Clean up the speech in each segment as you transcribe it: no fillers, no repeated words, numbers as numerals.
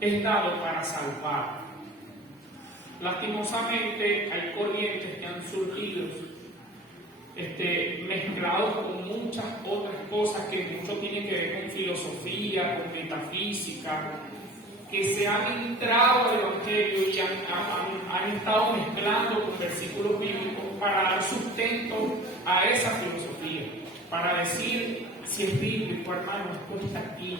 es dado para salvar. Lastimosamente hay corrientes que han surgido mezclados con muchas otras cosas que mucho tienen que ver con filosofía, con metafísica, que se han entrado al Evangelio y han estado mezclando con versículos bíblicos para dar sustento a esa filosofía, para decir, si es bíblico, hermano, esto está aquí.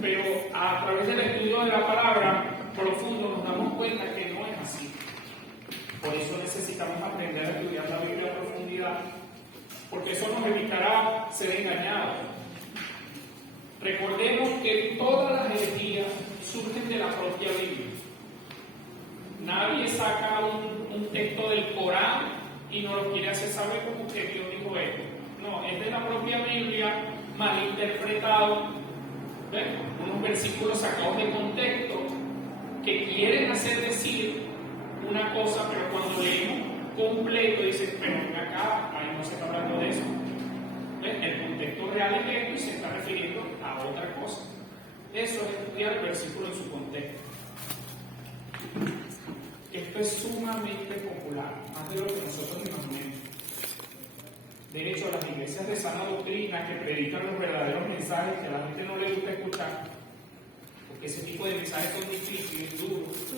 Pero a través del estudio de la palabra profundo nos damos cuenta que no es así. Por eso necesitamos aprender a estudiar la Biblia a profundidad, porque eso nos evitará ser engañados. Recordemos que todas las herejías surgen de la propia Biblia. Nadie saca un texto del Corán y nos lo quiere hacer saber como que Dios dijo esto. No, es de la propia Biblia, malinterpretado, ¿ves? Unos versículos sacados de contexto que quieren hacer decir una cosa, pero cuando leemos completo dicen, pero acá, ahí no se está hablando de eso. ¿Ves? El contexto real es esto y se está refiriendo a otra cosa. Eso es estudiar el versículo en su contexto. Esto es sumamente popular, más de lo que nosotros imaginamos. De hecho, las iglesias de sana doctrina que predican los verdaderos mensajes que a la gente no le gusta escuchar, porque ese tipo de mensajes son difíciles, duros,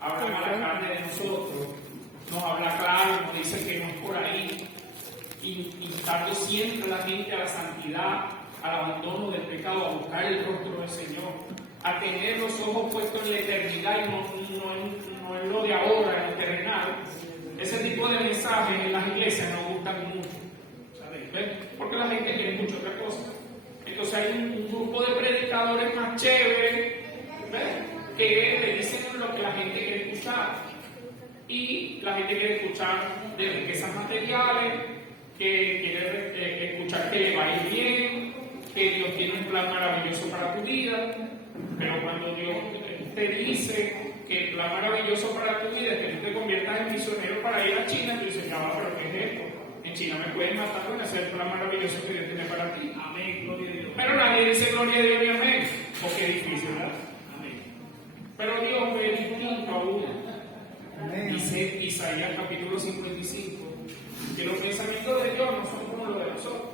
hablan a la carne de nosotros, nos habla claro, nos dice que no es por ahí, invitando siempre a la gente a la santidad, al abandono del pecado, a buscar el rostro del Señor, a tener los ojos puestos en la eternidad y no en lo de ahora, en lo terrenal. Ese tipo de mensajes en las iglesias nos gustan mucho, ¿sabes? ¿Ven? Porque la gente quiere mucho otra cosa. Entonces hay un grupo de predicadores más chéveres, ¿ves? Que le dicen lo que la gente quiere escuchar. Y la gente quiere escuchar de riquezas materiales, que quiere escuchar que le va a ir bien, que Dios tiene un plan maravilloso para tu vida. Pero cuando Dios te dice que el plan maravilloso para tu vida es que tú te conviertas en misionero para ir a China, tú dices, ya va, pero ¿qué es esto? En China me pueden matar con hacer el plan maravilloso que Dios tiene para ti. Amén, gloria a Dios. Pero nadie dice gloria a Dios ni amén, porque es difícil, ¿verdad? Amén. Pero Dios ve distinto a uno. Dice Isaías capítulo 55, que los pensamientos de Dios no son como los de nosotros.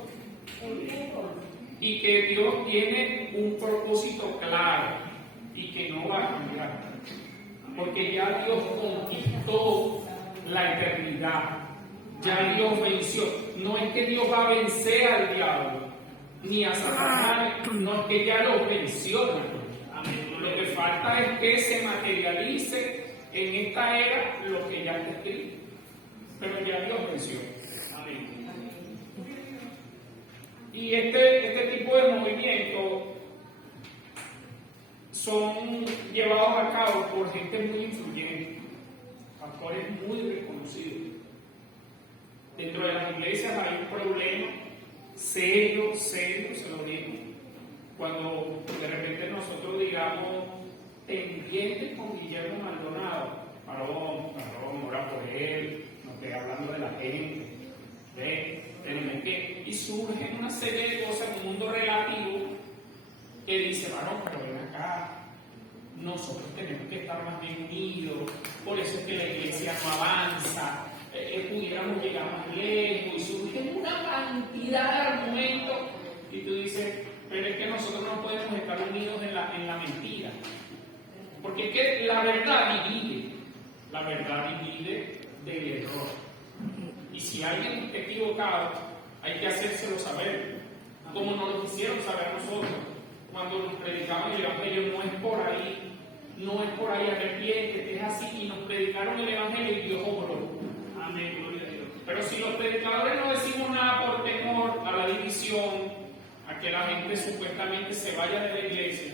Y que Dios tiene un propósito claro y que no va a cambiar. Porque ya Dios conquistó la eternidad. Ya Dios venció. No es que Dios va a vencer al diablo, ni a Satanás, no es que ya lo venció. Lo que falta es que se materialice en esta era lo que ya está escrito. Pero ya Dios venció. Amén. Y este tipo de movimientos son llevados a cabo por gente muy influyente, pastores muy reconocidos. Dentro de las iglesias hay un problema serio, se lo digo, cuando de repente nosotros digamos pendientes con Guillermo Maldonado, varón, ora por él, no estoy hablando de la gente, ¿ves? Y surge una serie de cosas en un mundo relativo que dice, varón, pero ven acá, nosotros tenemos que estar más bien unidos, por eso es que la iglesia no avanza, pudiéramos llegar más lejos, y surge una cantidad de argumentos, y tú dices, pero es que nosotros no podemos estar unidos en la mentira, porque es que la verdad divide del error. Y si alguien está equivocado, hay que hacérselo saber, como nos lo quisieron saber nosotros. Cuando nos predicaban el Evangelio, no es por ahí, arrepiéntete, es así, y nos predicaron el Evangelio y Dios obró. Amén, gloria a Dios. Pero si los predicadores no decimos nada por temor a la división, a que la gente supuestamente se vaya de la iglesia,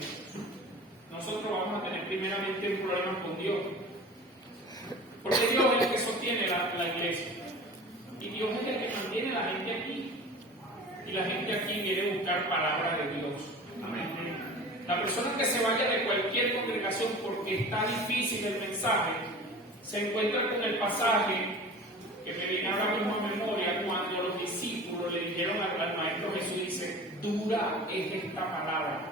nosotros vamos a tener primeramente un problema con Dios. Porque Dios es el que sostiene la iglesia. Y Dios es el que mantiene a la gente aquí. Y la gente aquí quiere buscar palabra de Dios. Amén. La persona que se vaya de cualquier congregación porque está difícil el mensaje, se encuentra con el pasaje que me viene ahora mismo a memoria cuando los discípulos le dijeron al Maestro Jesús, dice, dura es esta palabra.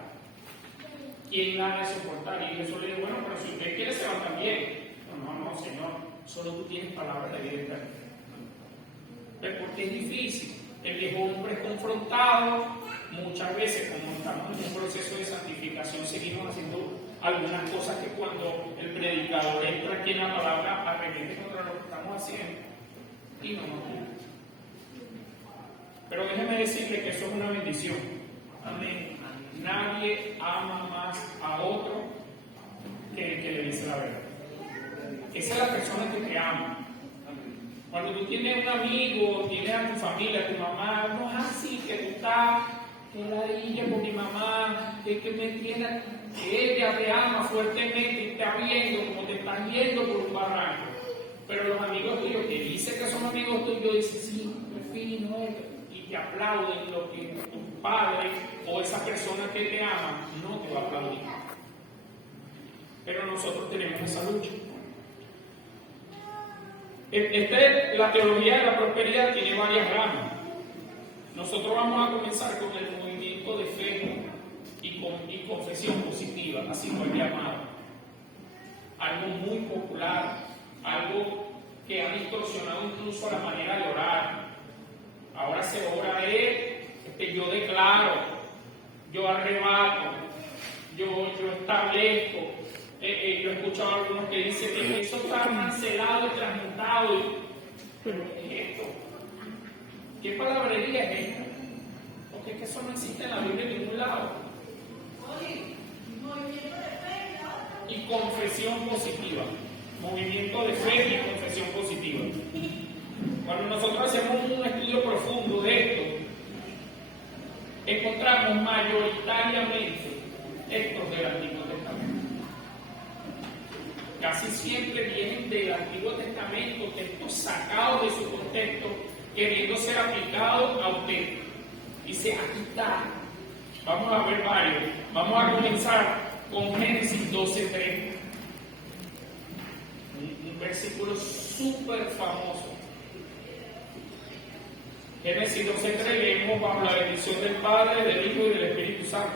¿Quién la ha de soportar? Y Jesús le dijo, bueno, pero si usted quiere se va también. No, Señor, solo tú tienes palabras de vida eterna. Porque es difícil. El viejo hombre es confrontado. Muchas veces, como estamos en un proceso de santificación, seguimos haciendo algunas cosas que cuando el predicador entra aquí en la palabra arrepiente contra lo que estamos haciendo y no nos gusta. Pero déjeme decirle que eso es una bendición. Amén. Nadie ama más a otro que el que le dice la verdad. Esa es la persona que te ama. Cuando tú tienes un amigo, tienes a tu familia, a tu mamá, no es así que tú estás en la orilla con mi mamá, que me entienda, que ella te ama fuertemente y te está viendo como te están viendo por un barranco. Pero los amigos tuyos que dicen que son amigos tuyos dicen, sí, es fino, y te aplauden lo que tu padre o esa persona que te ama no te va a aplaudir. Pero nosotros tenemos esa lucha. La teología de la prosperidad tiene varias ramas. Nosotros vamos a comenzar con el movimiento de fe y confesión positiva, así fue llamado. Algo muy popular, algo que ha distorsionado incluso la manera de orar. Ahora se ora yo declaro, yo arrebato, yo establezco. Yo he escuchado a algunos que dicen que eso está cancelado y transmutado. Pero ¿qué es esto? ¿Qué palabrería es esta? Porque es que eso no existe en la Biblia en ningún lado. Y confesión positiva. Movimiento de fe y confesión positiva. Cuando nosotros hacemos un estudio profundo de esto, encontramos mayoritariamente textos del Antiguo Testamento. Casi siempre vienen del Antiguo Testamento, textos sacados de su contexto, queriendo ser aplicados a usted. Dice, aquí está. Vamos a ver varios. Vamos a comenzar con Génesis 12:3. Un versículo súper famoso. Génesis 12:3 leemos bajo la bendición del Padre, del Hijo y del Espíritu Santo.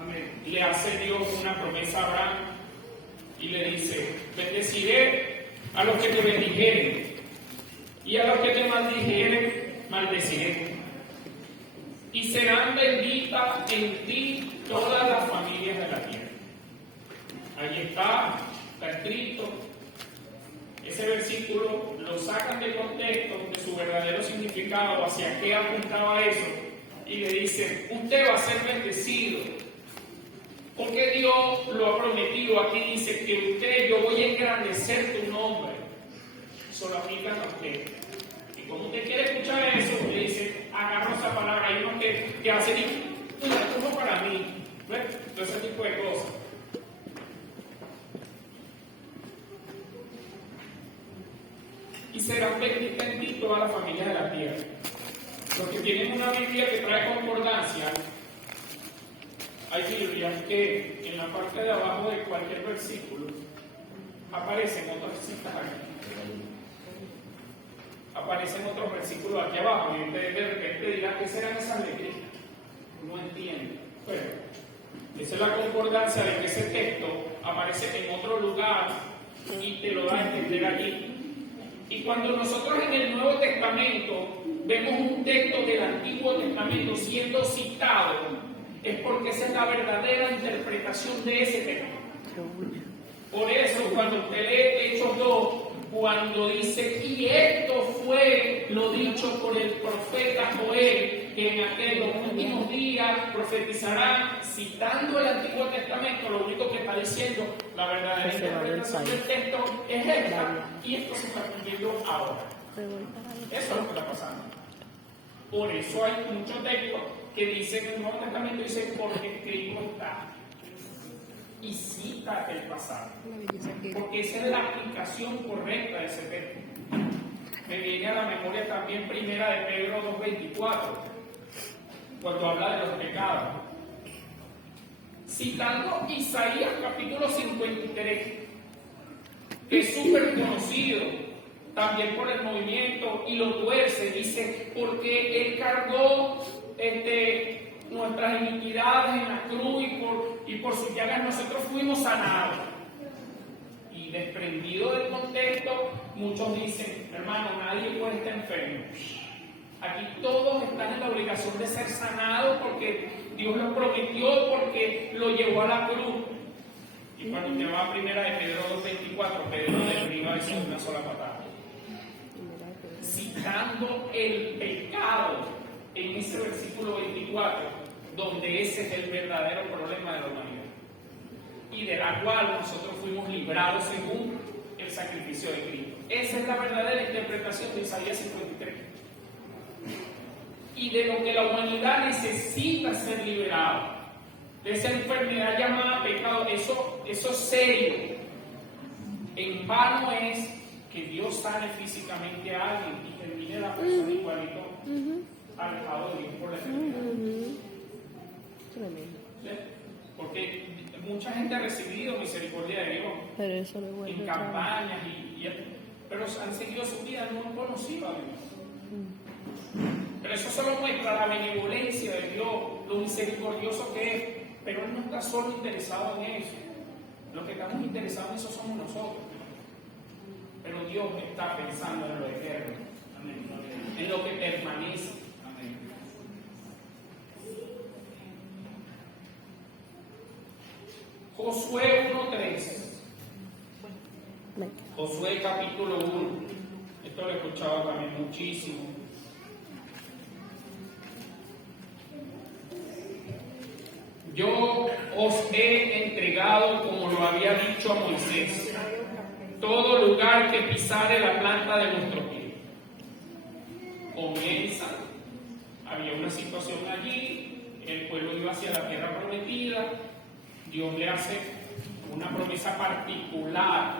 Amén. Le hace Dios una promesa a Abraham y le dice, bendeciré a los que te bendijeren y a los que te maldijeren, maldeciré. Y serán benditas en ti todas las familias de la tierra. Ahí está escrito. Ese versículo lo sacan de contexto, de su verdadero significado, hacia qué apuntaba eso, y le dicen, usted va a ser bendecido. Porque Dios lo ha prometido. Aquí dice que usted, yo voy a engrandecer tu nombre. Eso lo aplican a usted. Y como usted quiere escuchar eso, le dice, agarro esa palabra. Hay unos que hacen, mira, esto no para mí. ¿Ves? Todo ese tipo de cosas. Y serán benditas en ti todas las familias de la tierra. Los que tienen una Biblia que trae concordancia, hay Biblias que en la parte de abajo de cualquier versículo aparecen otras citas aquí. Aparecen otros versículos aquí abajo y usted de repente dirá, ¿qué serán esas letras? No entiendo. Pero esa es la concordancia de que ese texto aparece en otro lugar y te lo da a entender allí. Y cuando nosotros en el Nuevo Testamento vemos un texto del Antiguo Testamento siendo citado, es porque esa es la verdadera interpretación de ese texto. Por eso, cuando usted lee Hechos 2, cuando dice, y esto fue lo dicho por el profeta Joel, que en aquellos últimos días profetizarán, citando el Antiguo Testamento, lo único que está diciendo, la verdadera interpretación del texto es esta, y esto se está cumpliendo ahora. Eso es lo que está pasando. Por eso hay muchos textos que dicen en el Nuevo Testamento, dicen, porque escrito está. Y cita el pasado. Porque esa es la aplicación correcta de ese texto. Me viene a la memoria también primera de Pedro 2:24, cuando habla de los pecados. Citando Isaías capítulo 53, que es súper conocido también por el movimiento, y lo tuerce, dice, porque Él cargó nuestras iniquidades en la cruz y por fuimos sanados. Y desprendido del contexto, muchos dicen, hermano, nadie puede estar enfermo. Aquí todos están en la obligación de ser sanados porque Dios lo prometió, porque lo llevó a la cruz. Y cuando usted va a primera de Pedro 2:24, Pedro derriba eso de una sola patada. Citando el pecado en ese versículo 24, donde ese es el verdadero problema de la humanidad. Y de la cual nosotros fuimos librados según el sacrificio de Cristo. Esa es la verdadera interpretación de Isaías 53. Y de lo que la humanidad necesita ser liberada, de esa enfermedad llamada pecado, eso es serio. En vano es que Dios sane físicamente a alguien y termine la persona igualito alejado de Dios por la eternidad. ¿Sí? Porque mucha gente ha recibido misericordia de Dios, pero eso en campañas, pero han seguido su vida, no han conocido a Dios. Pero eso solo muestra la benevolencia de Dios, lo misericordioso que es. Pero Él no está solo interesado en eso. Los que estamos interesados en eso somos nosotros. Pero Dios está pensando en lo eterno, en lo que permanece. Josué 1:3. Josué capítulo 1. Esto lo he escuchado también muchísimo. Yo os he entregado, como lo había dicho a Moisés, todo lugar que pisare la planta de nuestro pie. Comienza, había una situación allí, el pueblo iba hacia la tierra prometida, Dios le hace una promesa particular,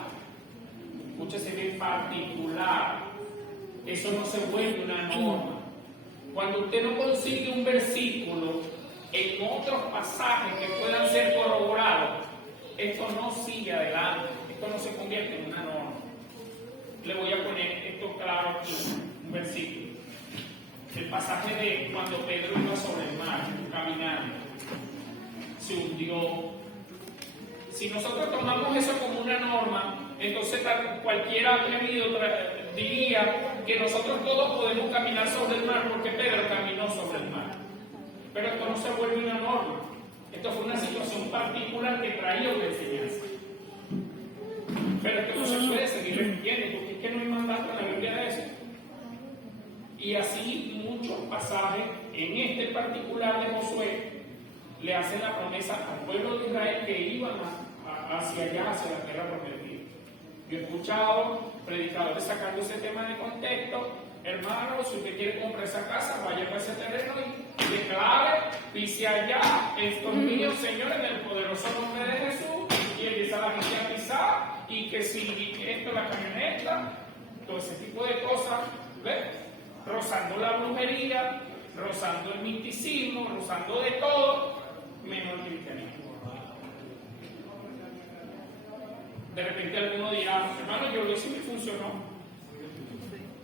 escúchese bien, particular, eso no se vuelve una norma. Cuando usted no consigue un versículo en otros pasajes que puedan ser corroborados, esto no sigue adelante, esto no se convierte en una norma. Le voy a poner esto claro aquí, un versículo. El pasaje de cuando Pedro iba sobre el mar, caminando, se hundió. Si nosotros tomamos eso como una norma, entonces cualquiera atrevido diría que nosotros todos podemos caminar sobre el mar porque Pedro caminó sobre el mar. Pero esto no se vuelve una norma. Esto fue una situación particular que traía una enseñanza. Pero esto no se puede seguir repitiendo, porque es que no hay mandato en la Biblia de eso. Y así muchos pasajes, en este particular de Josué, le hacen la promesa al pueblo de Israel que iban hacia allá, hacia la tierra prometida. Yo he escuchado predicadores sacando ese tema de contexto. Hermano, si usted quiere comprar esa casa, vaya para ese terreno y declare, pise allá, esto es mío, Señor, en el poderoso nombre de Jesús, y empieza la gente a pisar, y que si esto es la camioneta, todo ese tipo de cosas, ¿ves? Rozando la brujería, rozando el misticismo, rozando de todo, menos el cristianismo. De repente alguno dirá, hermano, yo lo hice y me funcionó.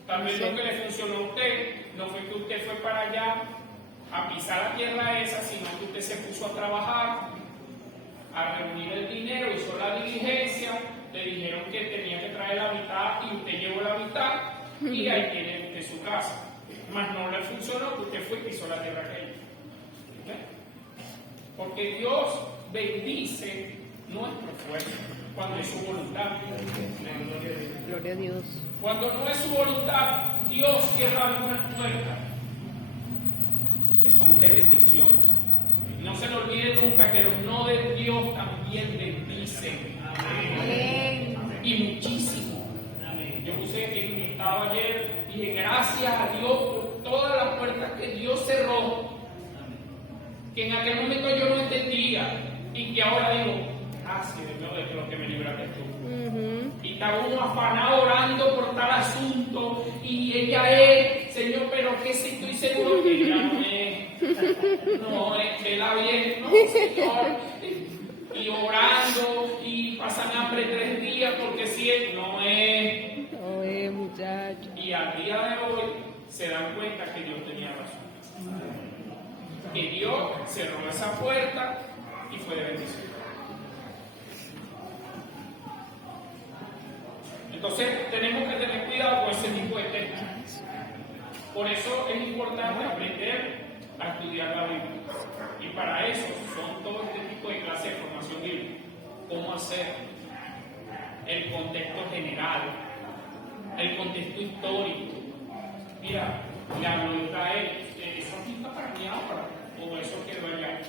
Tal vez lo que le funcionó a usted no fue que usted fue para allá a pisar la tierra esa, sino que usted se puso a trabajar, a reunir el dinero, hizo la diligencia, le dijeron que tenía que traer la mitad y usted llevó la mitad y ahí tiene usted su casa. Mas no le funcionó porque usted fue y pisó la tierra aquella. ¿Okay? Porque Dios bendice nuestro esfuerzo cuando es su voluntad. Gloria a Dios. Cuando no es su voluntad, Dios cierra algunas puertas que son de bendición. No se le olvide nunca que los no de Dios también bendicen. Amén. Y muchísimo. Yo puse en mi estado ayer y dije gracias a Dios por todas las puertas que Dios cerró, que en aquel momento yo no entendía y que ahora digo gracias Dios de lo que me libraste tú. Y estaba uno afanado orando por tal asunto y ella es, Señor, pero que si estoy seguro que ella no es, vela bien, no, Señor, y orando y pasan hambre 3 días porque si él no es, muchacho. Y a día de hoy se dan cuenta que Dios tenía razón, que Dios cerró esa puerta y fue de bendición. Entonces tenemos que tener cuidado con ese tipo de textos. Por eso es importante aprender a estudiar la Biblia. Y para eso son todo este tipo de clases de formación bíblica. Cómo hacer el contexto general, el contexto histórico. Mira, le habló de Israel, eso aquí está planeado para todo eso quedó allá.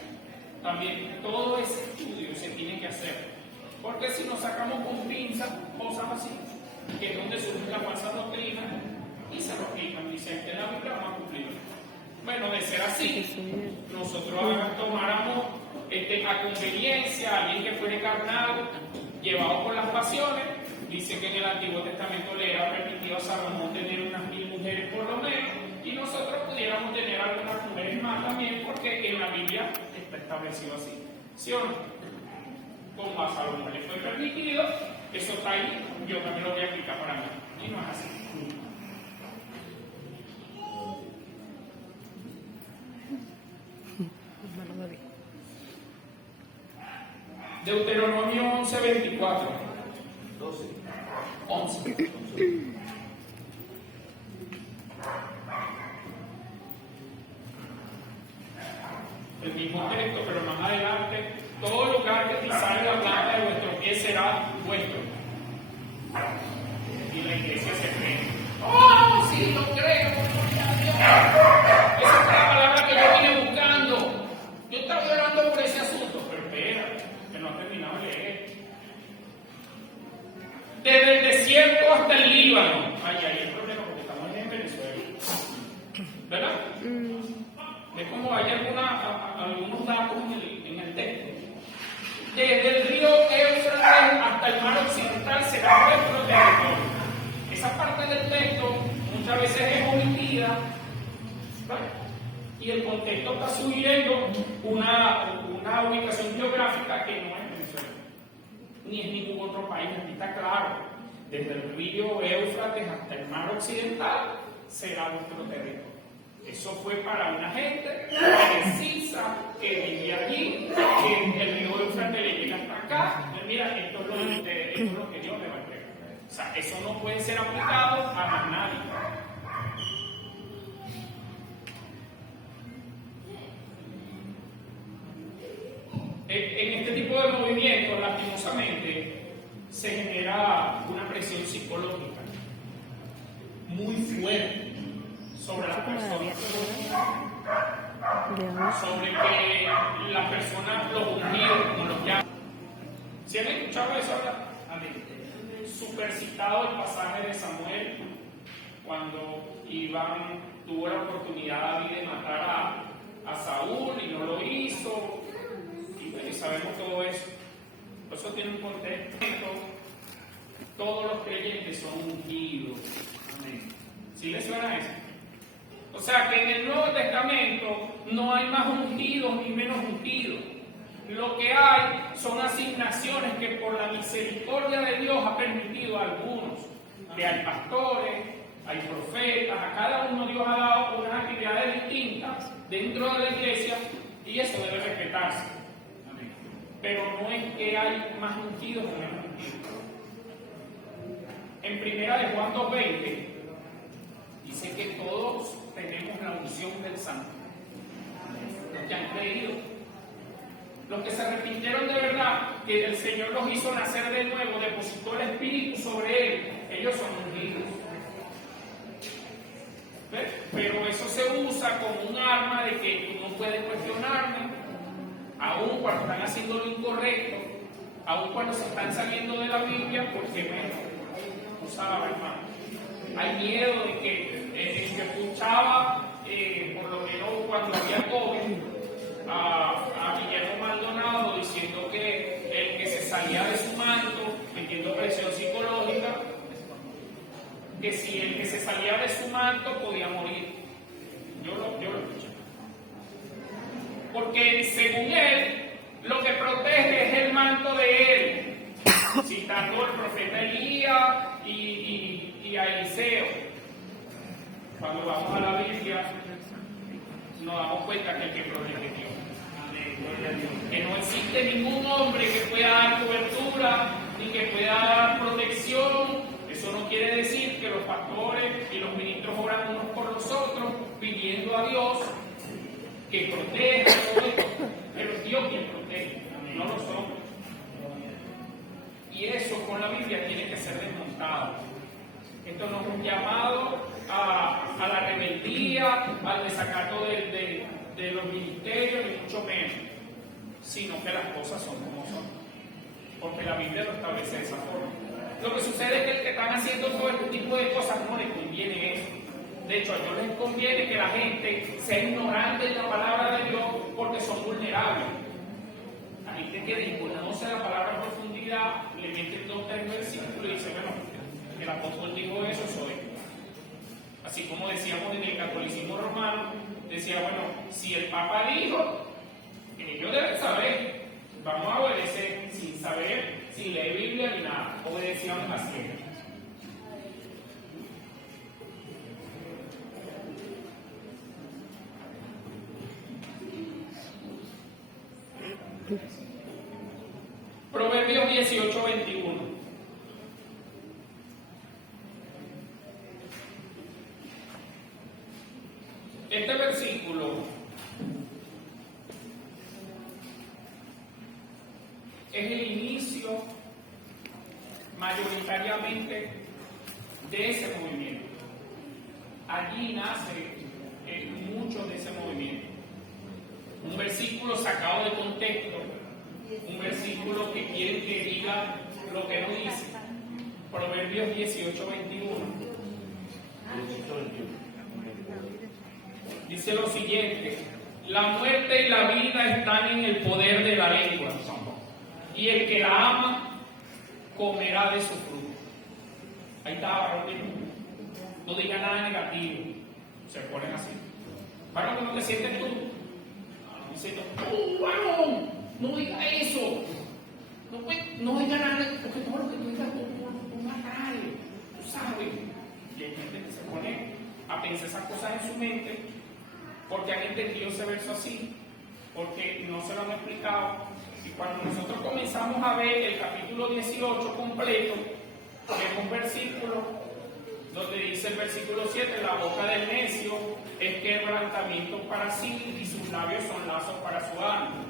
También todo ese estudio se tiene que hacer. Porque si nos sacamos con pinzas, cosas así, que es donde surge la falsa doctrina, y se lo quitan, dicen que la Biblia va a cumplir. Bueno, de ser así, nosotros tomáramos a conveniencia a alguien que fuere carnal, llevado por las pasiones. Dice que en el Antiguo Testamento le era permitido a Salomón tener unas 1000 mujeres por lo menos, y nosotros pudiéramos tener algunas mujeres más también, porque en la Biblia está establecido así. ¿Sí o no? Como a Salomón le fue permitido, eso está ahí, yo también lo voy a aplicar para mí. Y no es así. Deuteronomio 11:24. 11. El mismo texto, pero más adelante, todo lugar que pisare la planta de vuestro pie será vuestro. Y la iglesia se cree. ¡Oh, sí, lo creo! Esa es la palabra que yo vine buscando. Yo estaba orando por ese asunto, pero espera, que no ha terminado de leer. Desde el desierto hasta el Líbano. Ay, ahí el problema, porque estamos en Venezuela. ¿Verdad? Es como hay algunos datos en el texto. Desde el río Éufrates hasta el mar occidental será vuestro territorio. Esa parte del texto muchas veces es omitida, ¿vale? Y el contexto está sugiriendo una ubicación geográfica que no es Venezuela, ni es ningún otro país. Aquí está claro, desde el río Éufrates hasta el mar occidental será vuestro territorio. Eso fue para una gente precisa que vivía allí, que el río Éufrates le llega hasta acá. Mira, esto es lo que Dios le va a entregar. O sea, eso no puede ser aplicado a más nadie. En este tipo de movimientos, lastimosamente, se genera una presión psicológica muy fuerte sobre las personas, sobre que las personas, los ungidos, como los llaman. ¿Sí han escuchado eso ahora? Supercitado el pasaje de Samuel, cuando tuvo la oportunidad David de matar a Saúl y no lo hizo, y sabemos todo eso. Eso tiene un contexto. Todos los creyentes son ungidos. Amén. ¿Sí les suena eso? O sea que en el Nuevo Testamento no hay más ungidos ni menos ungidos. Lo que hay son asignaciones que por la misericordia de Dios ha permitido a algunos. Que hay pastores, hay profetas, a cada uno Dios ha dado unas actividades distintas dentro de la iglesia y eso debe respetarse. Pero no es que hay más ungidos o menos ungidos. En primera de Juan 2:20 dice que todos tenemos la unción del Santo. Los que han creído, los que se arrepintieron de verdad, que el Señor los hizo nacer de nuevo, depositó el Espíritu sobre él, ellos son ungidos. ¿Ves? Pero eso se usa como un arma de que tú no puedes cuestionarme, aun cuando están haciendo lo incorrecto, aun cuando se están saliendo de la Biblia, porque menos. No sabe, hermano. Hay miedo de que yo escuchaba, por lo menos cuando había joven, a Guillermo Maldonado diciendo que el que se salía de su manto, metiendo presión psicológica, que si el que se salía de su manto podía morir. Yo lo escuché. Porque según él, lo que protege es el manto de él, citando al profeta Elías y a Eliseo. Cuando vamos a la Biblia, nos damos cuenta que el que protege es Dios. Que no existe ningún hombre que pueda dar cobertura ni que pueda dar protección. Eso Eso no quiere decir que los pastores y los ministros oran unos por los otros, pidiendo a Dios que proteja todo esto. Pero es Dios quien protege, no los hombres. Y eso con la Biblia tiene que ser desmontado. Esto no es un llamado a la rebeldía, al desacato de los ministerios, ni mucho menos, sino que las cosas son como son, porque la Biblia lo establece de esa forma. Lo que sucede es que el que están haciendo todo este tipo de cosas no les conviene eso. De hecho, a ellos les conviene que la gente sea ignorante de la palabra de Dios porque son vulnerables. La gente que desconoce la palabra en profundidad le mete 2 o 3 versículos y dice, bueno, el apóstol dijo eso, soy. Así como decíamos en el catolicismo romano, decía, bueno, si el Papa dijo, ellos deben saber, vamos a obedecer sin saber, sin leer Biblia ni nada, obedecíamos a ciegas. Proverbios 18:21. Este versículo es el inicio mayoritariamente de ese movimiento. Allí nace mucho de ese movimiento. Un versículo sacado de contexto, un versículo que quiere que diga lo que no dice. Proverbios 18:21. Dice lo siguiente: la muerte y la vida están en el poder de la lengua, y el que la ama comerá de su fruto. Ahí está, no diga nada negativo. Se ponen así. Varón, ¿cómo te sientes tú? Diciendo, varón, no diga eso. No diga nada, porque todo lo que tú digas es matar, tú sabes. Y hay gente que se pone a pensar esas cosas en su mente porque han entendido ese verso así, porque no se lo han explicado. Y cuando nosotros comenzamos a ver el capítulo 18 completo, vemos versículos donde dice el versículo 7, la boca del necio es quebrantamiento para sí y sus labios son lazos para su alma.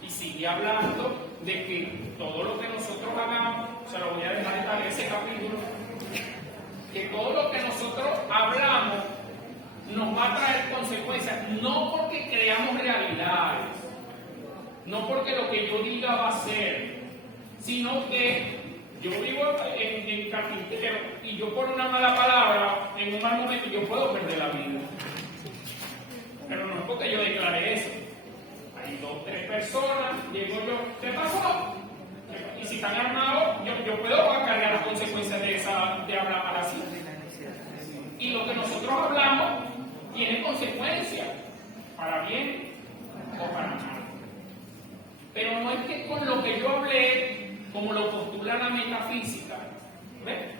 Y sigue hablando de que todo lo que nosotros hagamos, se lo voy a dejar en ese capítulo, que todo lo que nosotros hablamos nos va a traer consecuencias, no porque creamos realidades, no porque lo que yo diga va a ser, sino que yo vivo en carpintero y yo por una mala palabra, en un mal momento, yo puedo perder la vida. Pero no es porque yo declare eso. Hay 2 o 3 personas, digo yo, ¿qué pasó? Y si están armados, yo puedo cargar las consecuencias de hablar mal así. Y lo que nosotros hablamos tiene consecuencias, para bien o para mal. Pero no es que con lo que yo hablé, como lo postula la metafísica, ¿ves?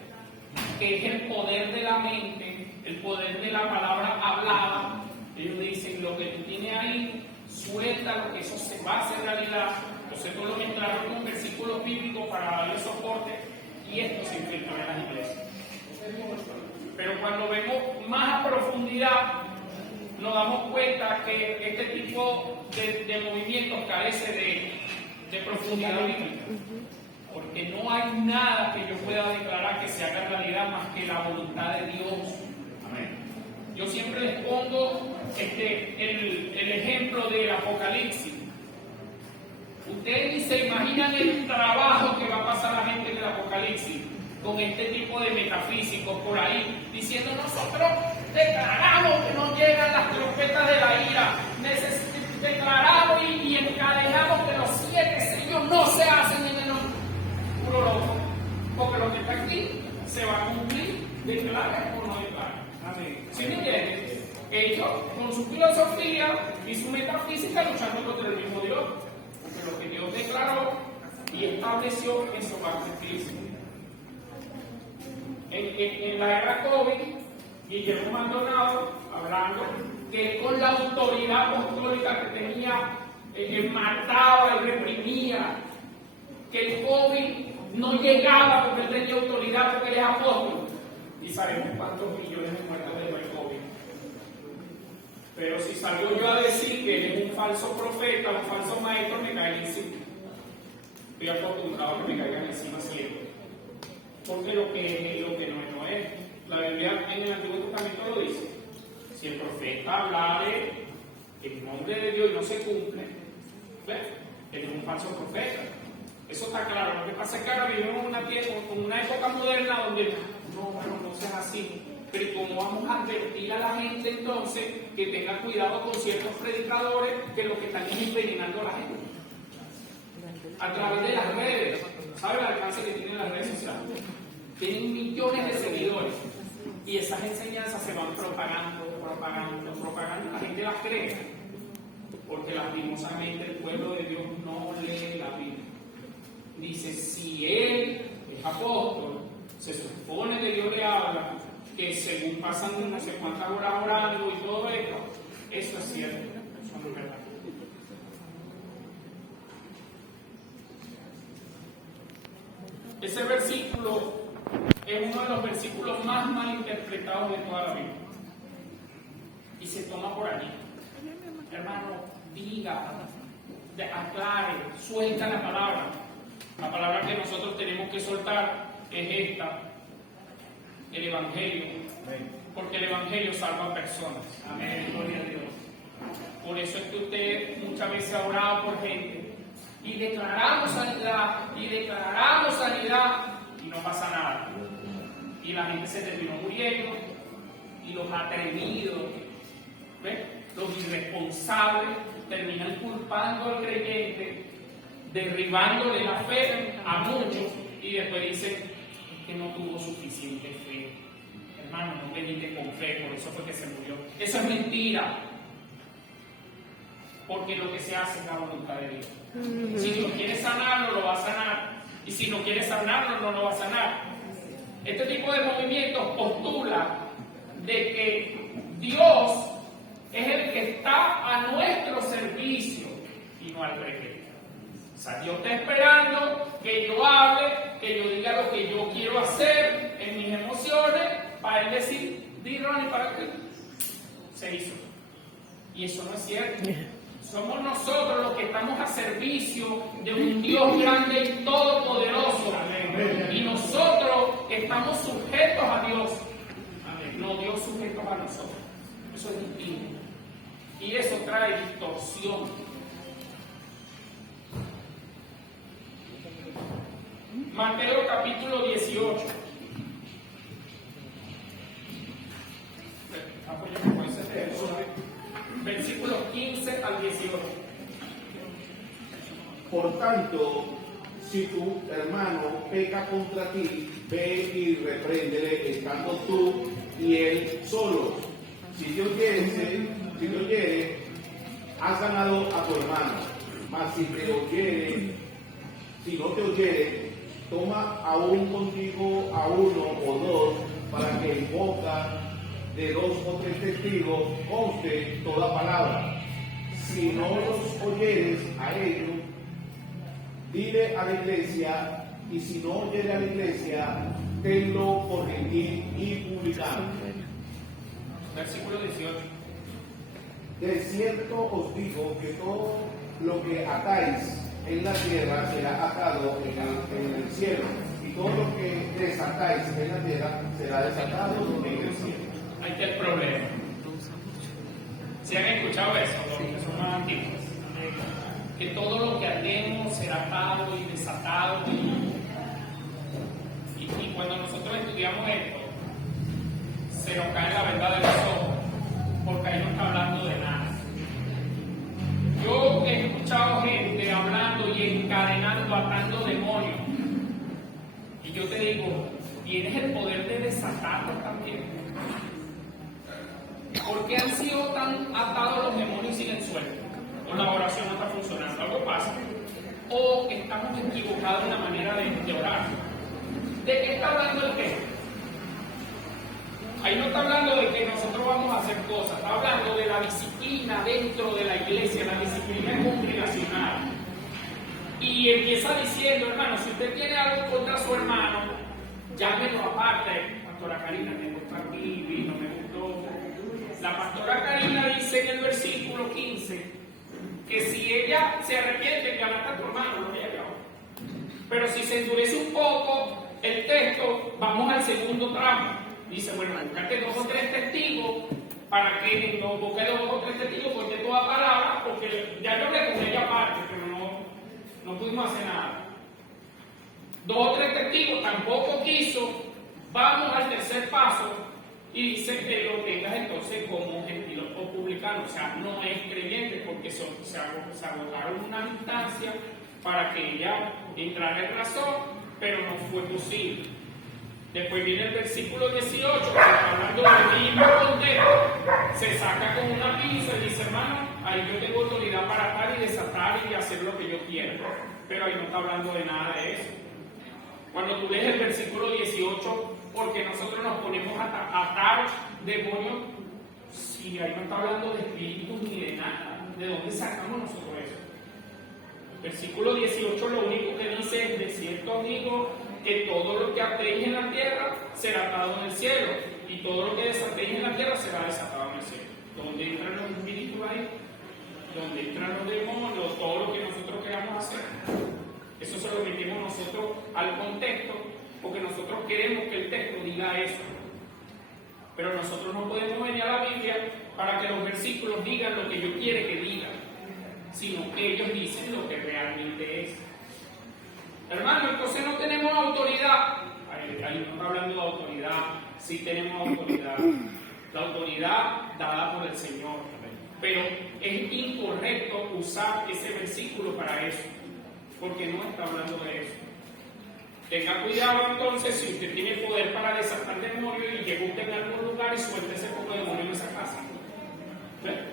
Que es el poder de la mente, el poder de la palabra hablada. Ellos dicen, lo que tú tienes ahí, suéltalo, que eso se va a hacer realidad. Entonces tú lo mezclaron con versículos bíblicos para darle soporte, y esto se infiltró en las iglesias. Pero cuando vemos más a profundidad, nos damos cuenta que este tipo de movimientos carece de profundidad bíblica. Porque no hay nada que yo pueda declarar que se haga realidad más que la voluntad de Dios. Amén. Yo siempre les pongo el ejemplo del Apocalipsis. Ustedes ni se imaginan el trabajo que va a pasar la gente en el Apocalipsis con este tipo de metafísicos por ahí, diciendo nosotros declaramos que no llegan las trompetas de la ira, declaramos y encadenamos que los 7 sellos no se hacen en el nombre puro loco, porque lo que está aquí se va a cumplir, declara o no declara. ¿Sí me entiendes? Ellos con su filosofía y su metafísica luchando contra el mismo Dios, porque lo que Dios declaró y estableció, eso va a cumplirse. En la era COVID, Guillermo Maldonado, hablando que con la autoridad apostólica que tenía, él mataba, él reprimía, que el COVID no llegaba porque él tenía autoridad, porque él es apóstol. Y sabemos cuántos millones de muertos dejó el COVID. Pero si salgo yo a decir que él es un falso profeta, un falso maestro, me caen encima. Estoy acostumbrado a que me caigan encima siempre. Porque lo que no es. La Biblia en el Antiguo Testamento lo dice. Si el profeta hablare en nombre de Dios y no se cumple, ¿ves? Él es un falso profeta. Eso está claro. Lo que pasa es que ahora vivimos en una época moderna donde no seas así. Pero ¿cómo vamos a advertir a la gente entonces que tenga cuidado con ciertos predicadores que lo que están es envenenando a la gente? A través de las redes. ¿Sabe el alcance que tienen las redes sociales? Tienen millones de seguidores. Y esas enseñanzas se van propagando. La gente las cree. Porque lastimosamente el pueblo de Dios no lee la Biblia. Dice, si él es apóstol, se supone que Dios le habla, que según pasan no sé cuántas horas orando y todo esto, eso es cierto, eso no es verdad. Ese versículo es uno de los versículos más mal interpretados de toda la Biblia. Y se toma por allí. Hermano, diga, aclare, suelta la palabra. La palabra que nosotros tenemos que soltar es esta, el Evangelio. Porque el Evangelio salva a personas. Amén, gloria a Dios. Por eso es que usted muchas veces ha orado por gente y declaramos sanidad, y no pasa nada. Y la gente se terminó muriendo, y los atrevidos, ¿ves? Los irresponsables terminan culpando al creyente, derribándole la fe a muchos, y después dicen que no tuvo suficiente fe. Hermano, no veniste con fe, por eso fue que se murió. Eso es mentira. Porque lo que se hace es la voluntad de Dios. Si Dios quiere sanarlo, lo va a sanar. Y si no quiere sanarlo, no lo va a sanar. Este tipo de movimientos postula de que Dios es el que está a nuestro servicio y no al creyente. O sea, Dios está esperando que yo hable, que yo diga lo que yo quiero hacer en mis emociones, para él decir, di Ronnie, para que se hizo. Y eso no es cierto. Somos nosotros los que estamos a servicio de un Dios grande y todopoderoso. Y nosotros estamos sujetos a Dios. No Dios sujetos a nosotros. Eso es distinto. Y eso trae distorsión. Mateo capítulo 18. Apóyame con ese texto. Versículos 15 al 18. Por tanto, si tu hermano peca contra ti, ve y repréndele estando tú y él solos. Si te oyere, has ganado a tu hermano. Mas si no te oyere, toma aún contigo a uno o dos, para que en boca de 2 o 3 testigos conste toda palabra. Si no los oyeres a ellos, dile a la iglesia, y si no oyere a la iglesia, tenlo por gentil y publicano. Versículo 18. De cierto os digo que todo lo que atáis en la tierra será atado en el cielo, y todo lo que desatáis en la tierra será desatado en el cielo. Ahí está el problema. ¿Sí han escuchado eso? Los que son más antiguos. Que todo lo que atemos será atado y desatado. Y cuando nosotros estudiamos esto, se nos cae la verdad de los ojos, porque ahí no está hablando de nada. Yo he escuchado gente hablando y encadenando, atando demonios. Y yo te digo, tienes el poder de desatarlos también. ¿Por qué han sido tan atados los demonios y siguen sueltos? O la oración no está funcionando, algo pasa. O estamos equivocados en la manera de orar. ¿De qué está hablando el qué? Ahí no está hablando de que nosotros vamos a hacer cosas, está hablando de la disciplina dentro de la iglesia, la disciplina congregacional. y empieza diciendo, hermano, si usted tiene algo contra su hermano, llámelo aparte. Pastora Karina, me gustó aquí, vino, me gustó. La pastora Karina dice en el versículo 15 que si ella se arrepiente, que habla a tu hermano, lo ella. Pero si se endurece un poco el texto, vamos al segundo tramo. Dice, bueno, buscate 2 o 3 testigos para que no busque 2 o 3 testigos porque toda palabra, porque ya yo hablé con ella aparte, pero no pudimos hacer nada. 2 o 3 testigos tampoco quiso. Vamos al tercer paso y dice que lo tengas entonces como gentil o publicano, o sea, no es creyente porque se agotaron una instancia para que ella entrara en razón, pero no fue posible. Después viene el versículo 18, que está hablando del mismo contexto, se saca con una pinza y dice, hermano, ahí yo tengo autoridad para atar y desatar y hacer lo que yo quiera, pero ahí no está hablando de nada de eso. Cuando tú lees el versículo 18, porque nosotros nos ponemos a atar demonios, si ahí no está hablando de espíritus ni de nada, ¿de dónde sacamos nosotros eso? Versículo 18 lo único que dice es, de cierto digo, que todo lo que atéis en la tierra será atado en el cielo, y todo lo que desatéis en la tierra será desatado en el cielo. ¿Dónde entran los espíritus ahí? ¿Dónde entran los demonios? Todo lo que nosotros queramos hacer. Eso se lo metimos nosotros al contexto, porque nosotros queremos que el texto diga eso. Pero nosotros no podemos venir a la Biblia para que los versículos digan lo que yo quiero que digan, sino que ellos dicen lo que realmente es. Hermano, entonces no tenemos autoridad. Ahí no está hablando de autoridad. Sí tenemos autoridad. La autoridad dada por el Señor. Pero es incorrecto usar ese versículo para eso, porque no está hablando de eso. Tenga cuidado entonces si usted tiene poder para desatar demonios y llega usted en algún lugar y suelte ese poco de demonio en esa casa.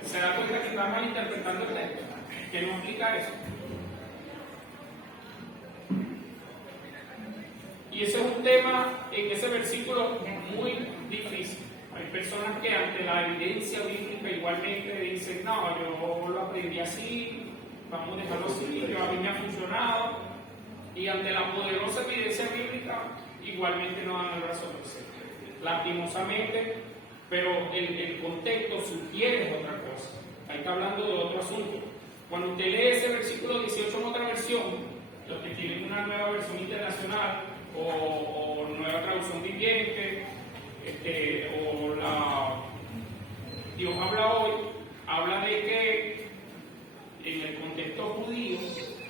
¿Se da cuenta que está malinterpretando el texto? Que no explica eso. Y ese es un tema en ese versículo muy difícil. Hay personas que ante la evidencia bíblica igualmente dicen, no, yo lo aprendí así, vamos a dejarlo así, a mí me ha funcionado. Y ante la poderosa evidencia bíblica, igualmente no dan el brazo a torcer. Lastimosamente, pero el contexto sugiere otra cosa. Ahí está hablando de otro asunto. Cuando usted lee ese versículo 18 en otra versión, los que tienen una nueva versión internacional o nueva traducción viviente, o la Dios habla hoy, habla de que en el contexto judío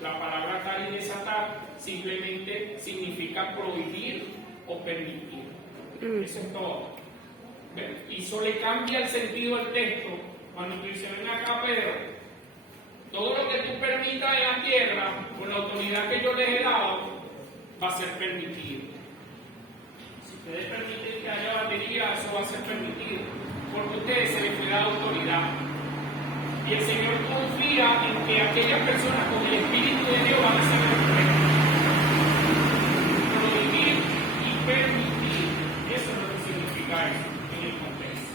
la palabra atar y desatar simplemente significa prohibir o permitir. Eso es todo. Y eso le cambia el sentido del texto. Cuando tú dices, ven acá, Pedro, todo lo que tú permitas en la tierra, con la autoridad que yo les he dado, va a ser permitido. Si ustedes permiten que haya batería, eso va a ser permitido, porque a ustedes se les fue dada autoridad. Y el Señor confía en que aquellas personas con el Espíritu de Dios van a ser perfectas. Prohibir y permitir, eso es lo que significa eso en el contexto.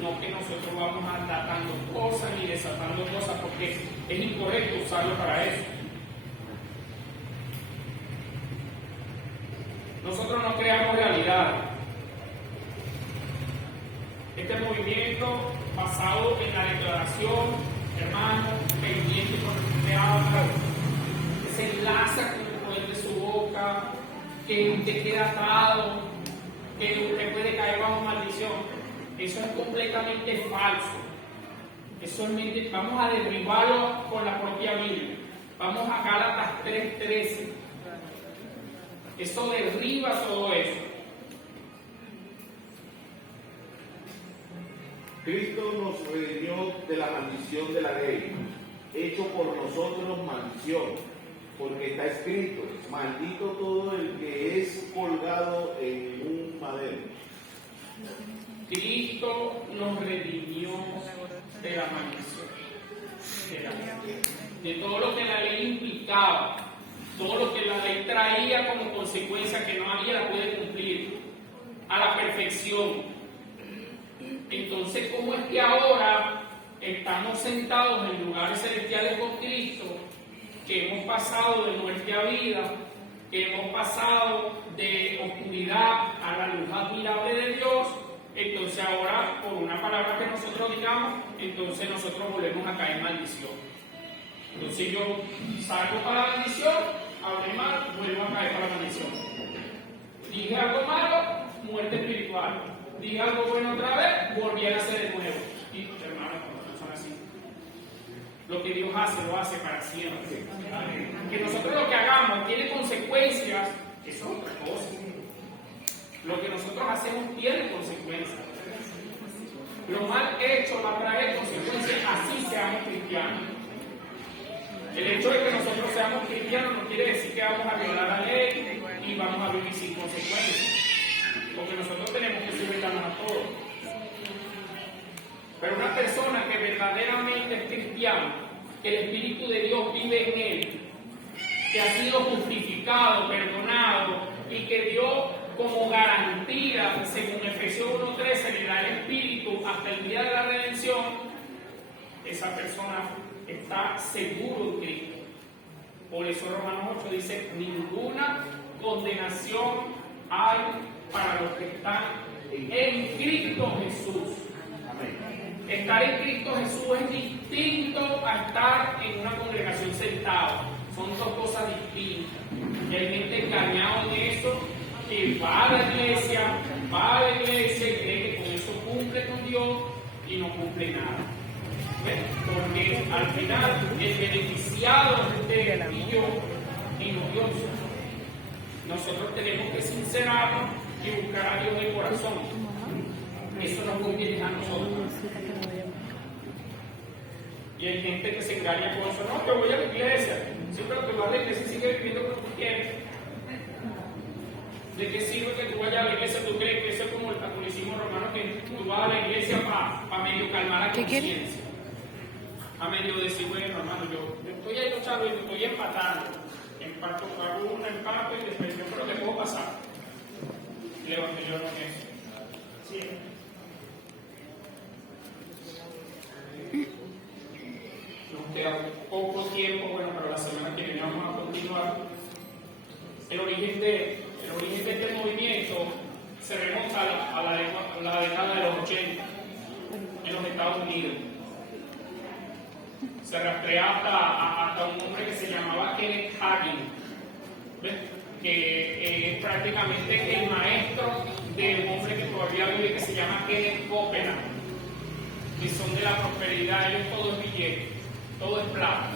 No que nosotros vamos a andar dando cosas ni desatando cosas, porque es incorrecto usarlo para eso. Nosotros no creamos realidad. Este movimiento basado en la declaración, hermano, pendiente con el que usted habla, que se enlaza con el poder de su boca, que usted queda atado, que usted puede caer bajo maldición. Eso es completamente falso. Eso es, vamos a derribarlo con la propia Biblia. Vamos a Gálatas 3:13. Eso derriba todo eso. Cristo nos redimió de la maldición de la ley, hecho por nosotros maldición, porque está escrito, maldito todo el que es colgado en un madero. Cristo nos redimió de la maldición, de todo lo que la ley implicaba, todo lo que la ley traía como consecuencia que nadie la puede cumplir a la perfección. Entonces, ¿cómo es que ahora estamos sentados en lugares celestiales con Cristo que hemos pasado de muerte a vida, que hemos pasado de oscuridad a la luz admirable de Dios, entonces ahora, por una palabra que nosotros digamos, entonces nosotros volvemos a caer en maldición. Entonces yo salgo para la maldición, hablé mal, vuelvo a caer para la maldición. Dije algo malo, muerte espiritual. Dije algo bueno otra vez, volví a nacer de nuevo. Y hermanos, no son así. Lo que Dios hace, lo hace para siempre. Que nosotros lo que hagamos tiene consecuencias, eso es otra cosa. Lo que nosotros hacemos tiene consecuencias. Lo mal hecho va a traer consecuencias, así seamos cristianos. El hecho de que nosotros seamos cristianos no quiere decir que vamos a violar la ley y vamos a vivir sin consecuencias. Porque nosotros tenemos que sujetarnos a todo. Pero una persona que verdaderamente es cristiana, que el Espíritu de Dios vive en él, que ha sido justificado, perdonado y que Dios como garantía, según Efesios 1:13, le da el Espíritu hasta el día de la redención, esa persona está seguro en Cristo. Por eso Romanos 8 dice, ninguna condenación hay para los que están en Cristo Jesús. Estar en Cristo Jesús es distinto a estar en una congregación sentado. Son dos cosas distintas. Y hay gente engañada en eso, que va a la iglesia y cree que con eso cumple con Dios y no cumple nada. Porque al final el beneficiado de yo y no Dios. Nosotros tenemos que sincerarnos y buscar a Dios de corazón. Eso nos conviene a nosotros. Y hay gente que se engaña con eso. No, que voy a la iglesia. Sí, pero que vas a la iglesia y sigue viviendo como tú quieres. ¿De qué sirve que tú vayas a la iglesia? ¿Tú crees que eso es como el catolicismo romano, que tú vas a la iglesia para medio calmar la conciencia? A medio decir, bueno, hermano, yo estoy ahí luchando y estoy empatando. Empato, hago un empate y después yo creo que puedo pasar. Levanté yo no es. Sí. Nos queda poco tiempo, bueno, pero la semana que viene vamos a continuar. El origen de este movimiento se remonta a la década de los 80 en los Estados Unidos. Se rastrea hasta un hombre que se llamaba Kenneth Hagin, que es prácticamente el maestro de un hombre que todavía vive que se llama Kenneth Copeland, que son de la prosperidad, ellos todo es billete, todo es plata.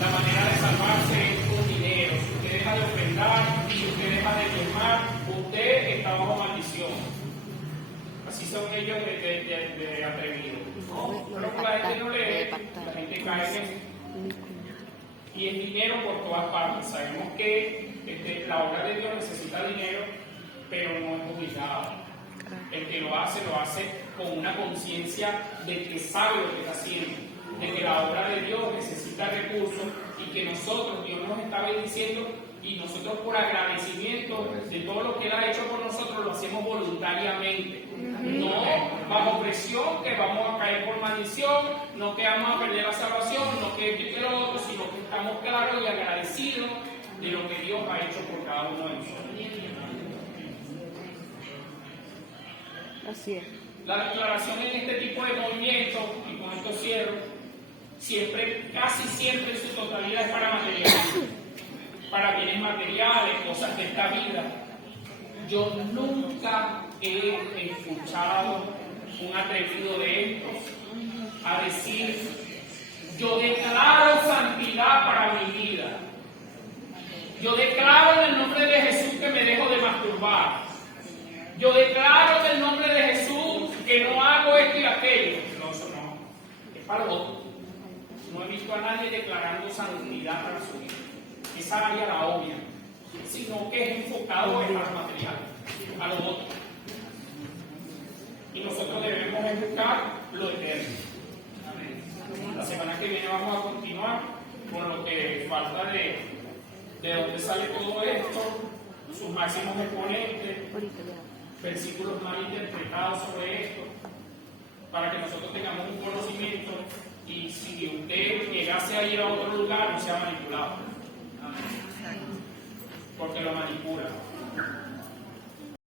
La manera de salvarse es con dinero. Si usted deja de ofrendar, si usted deja de firmar, usted está bajo maldición. Así son ellos de atrevidos. No, pero la gente no lee, la gente cae en eso. Y el dinero por todas partes. Sabemos que la obra de Dios necesita dinero, pero no es obligado. El que lo hace con una conciencia de que sabe lo que está haciendo, de que la obra de Dios necesita recursos y que nosotros, Dios nos está bendiciendo y nosotros por agradecimiento de todo lo que Él ha hecho por nosotros lo hacemos voluntariamente. No bajo presión, que vamos a caer por maldición, no que vamos a perder la salvación, no que lo otro, sino que estamos claros y agradecidos de lo que Dios ha hecho por cada uno de nosotros. Así es. La declaración en este tipo de movimientos, y con esto cierro, casi siempre en su totalidad es para materiales, para bienes materiales, cosas de esta vida. Yo nunca he escuchado un atrevido de estos a decir, yo declaro santidad para mi vida. Yo declaro en el nombre de Jesús que me dejo de masturbar. Yo declaro en el nombre de Jesús que no hago esto y aquello. No, eso no. Es para otro. No he visto a nadie declarando santidad para su vida. Esa área la obvia. Sino que es enfocado en lo material, a lo otro. Y nosotros debemos buscar lo eterno. La semana que viene vamos a continuar con lo que falta de dónde sale todo esto, sus máximos exponentes, versículos mal interpretados sobre esto, para que nosotros tengamos un conocimiento Y si usted llegase a ir a otro lugar, no sea manipulado. Porque lo manipula.